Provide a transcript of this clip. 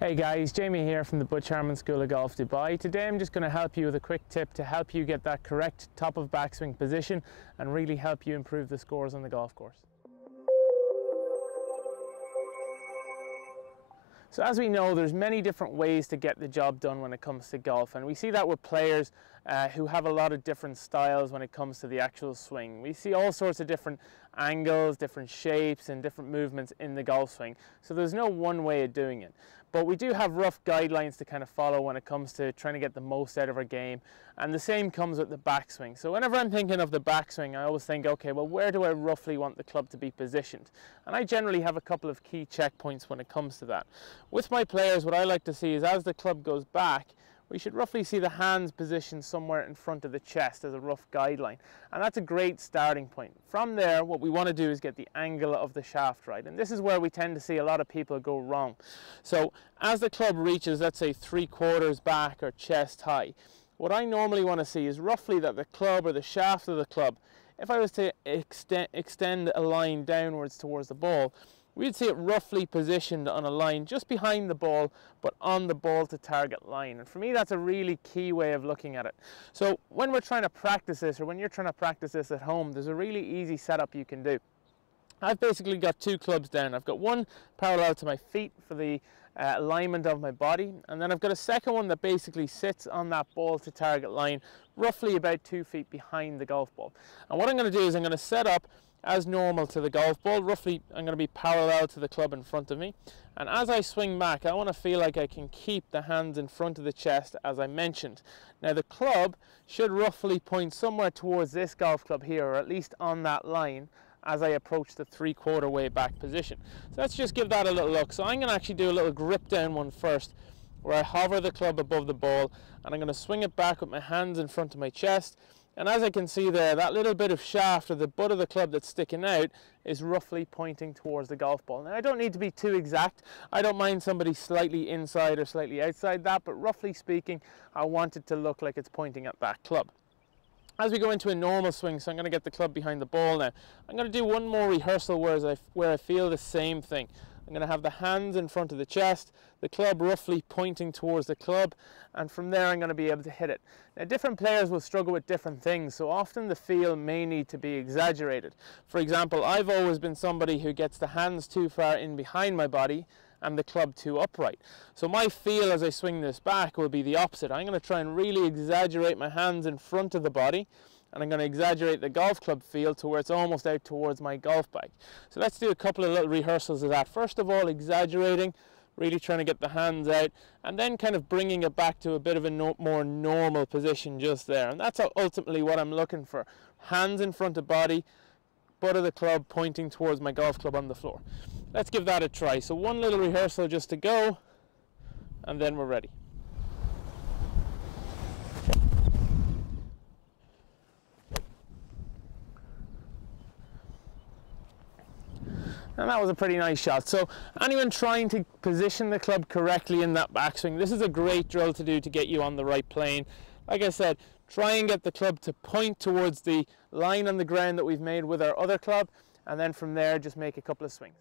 Hey guys, Jamie here from the Butch Harmon School of Golf Dubai. Today I'm just going to help you with a quick tip to help you get that correct top of backswing position and really help you improve the scores on the golf course. So as we know, there's many different ways to get the job done when it comes to golf, and we see that with players who have a lot of different styles when it comes to the actual swing. We see all sorts of different angles, different shapes and different movements in the golf swing, so there's no one way of doing it. But we do have rough guidelines to kind of follow when it comes to trying to get the most out of our game, and the same comes with the backswing. So whenever I'm thinking of the backswing, I always think, okay, well, where do I roughly want the club to be positioned? And I generally have a couple of key checkpoints when it comes to that. With my players, what I like to see is as the club goes back, we should roughly see the hands positioned somewhere in front of the chest as a rough guideline. And that's a great starting point. From there, what we want to do is get the angle of the shaft right. And this is where we tend to see a lot of people go wrong. So as the club reaches, let's say 3/4 back or chest high, what I normally want to see is roughly that the club or the shaft of the club, if I was to extend a line downwards towards the ball, we'd see it roughly positioned on a line just behind the ball, but on the ball to target line. And for me, that's a really key way of looking at it. So when we're trying to practice this, or when you're trying to practice this at home, there's a really easy setup you can do. I've basically got two clubs down. I've got one parallel to my feet for the alignment of my body, and then I've got a second one that basically sits on that ball to target line, roughly about 2 feet behind the golf ball. And what I'm going to do is I'm going to set up as normal to the golf ball. Roughly, I'm going to be parallel to the club in front of me. And as I swing back, I want to feel like I can keep the hands in front of the chest, as I mentioned. Now, the club should roughly point somewhere towards this golf club here, or at least on that line, as I approach the 3/4 way back position. So let's just give that a little look. So I'm going to actually do a little grip down one first, where I hover the club above the ball, and I'm going to swing it back with my hands in front of my chest. And as I can see there, that little bit of shaft or the butt of the club that's sticking out is roughly pointing towards the golf ball. Now, I don't need to be too exact. I don't mind somebody slightly inside or slightly outside that, but roughly speaking, I want it to look like it's pointing at that club. As we go into a normal swing, so I'm going to get the club behind the ball now, I'm going to do one more rehearsal where I feel the same thing. I'm going to have the hands in front of the chest, the club roughly pointing towards the club, and from there I'm going to be able to hit it. Now, different players will struggle with different things, so often the feel may need to be exaggerated. For example, I've always been somebody who gets the hands too far in behind my body and the club too upright. So my feel as I swing this back will be the opposite. I'm going to try and really exaggerate my hands in front of the body, and I'm going to exaggerate the golf club feel to where it's almost out towards my golf bag. So let's do a couple of little rehearsals of that. First of all, exaggerating, really trying to get the hands out, and then kind of bringing it back to a bit of a more normal position just there. And that's ultimately what I'm looking for. Hands in front of body, butt of the club pointing towards my golf club on the floor. Let's give that a try. So one little rehearsal just to go, and then we're ready. And that was a pretty nice shot. So anyone trying to position the club correctly in that backswing, this is a great drill to do to get you on the right plane. Like I said, try and get the club to point towards the line on the ground that we've made with our other club, and then from there just make a couple of swings.